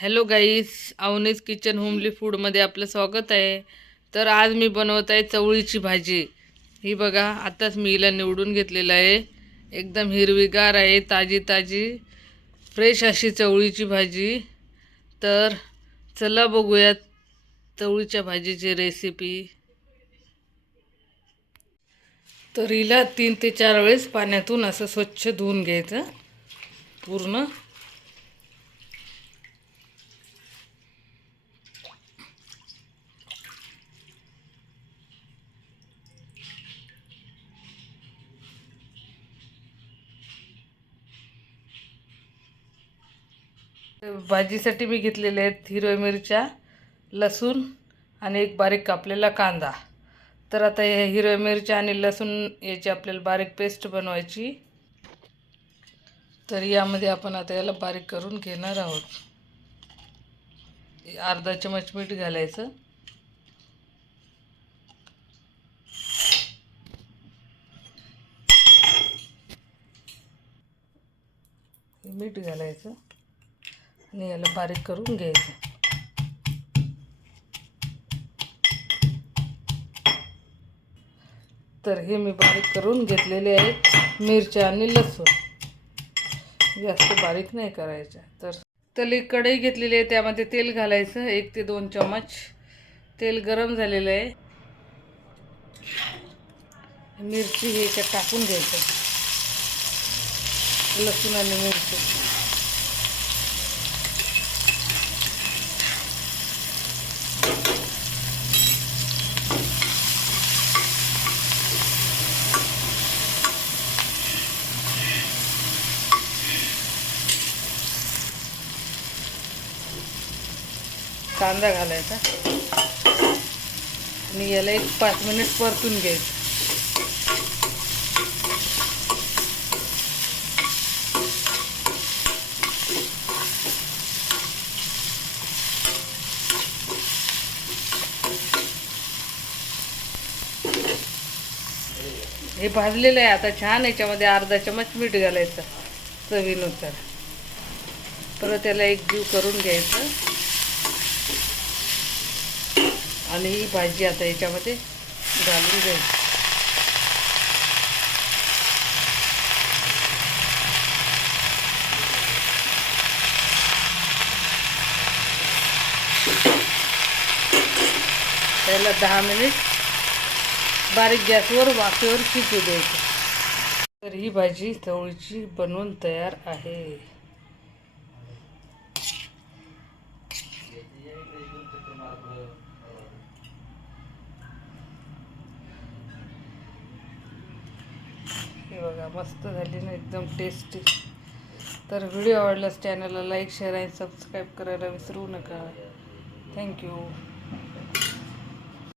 Hello गाईस, अवनीस kitchen homely फूडमध्ये आपलं स्वागत आहे. तर आज मी बनवत आहे चवळीची भाजी. ही बघा, आताच मी हिला निवडून घेतलेलं आहे. एकदम हिरवीगार आहे, ताजी ताजी फ्रेश अशी चवळीची भाजी. तर चला बघूयात चवळीच्या भाजीची रेसिपी. तर हिला 3 ते 4 वेळेस पाण्यातून असं स्वच्छ धुवून घ्यायचं पूर्ण. भाजीसाठी मी घेतलेले आहेत हिरव्या मिरच्या, लसूण आणि एक बारीक कापलेला कांदा. तर आता हे हिरव्या मिरच्या आणि लसूण याची आपल्याला बारीक पेस्ट बनवायची. तर यामध्ये आपण आता याला बारीक करून घेणार आहोत. अर्धा चमच मीठ घालायचं. मीठ घालायचं आणि याला बारीक करून घ्यायचं. तर हे मी बारीक करून घेतलेले आहेत मिरच्या आणि लसूण. जास्त बारीक नाही करायच्या. तर एक कढई घेतलेली आहे, त्यामध्ये तेल घालायचं. 1 ते 2 चमच तेल गरम झालेलं आहे. मिरची हे याच्यात टाकून घ्यायचं, लसूण आणि मिरची. कांदा घालायचा आणि याला 5 मिनिट परतून घ्यायचं. हे भाजलेलं आहे आता छान. याच्यामध्ये अर्धा चमच मीठ घालायचं चवीनुसार. परत याला एकजीव करून घ्यायचं आणि ही भाजी आता याच्यामध्ये घालून घ्यायची. त्याला 10 मिनिट बारीक गॅसवर वाफेवर शिजू द्यायचं. तर ही भाजी चवळीची बनवून तयार आहे. हे बघा, मस्त झाली ना, एकदम टेस्टी. तर व्हिडिओ आवडल्यास चॅनलला लाईक, शेअर आणि सबस्क्राईब करायला विसरू नका. थँक्यू.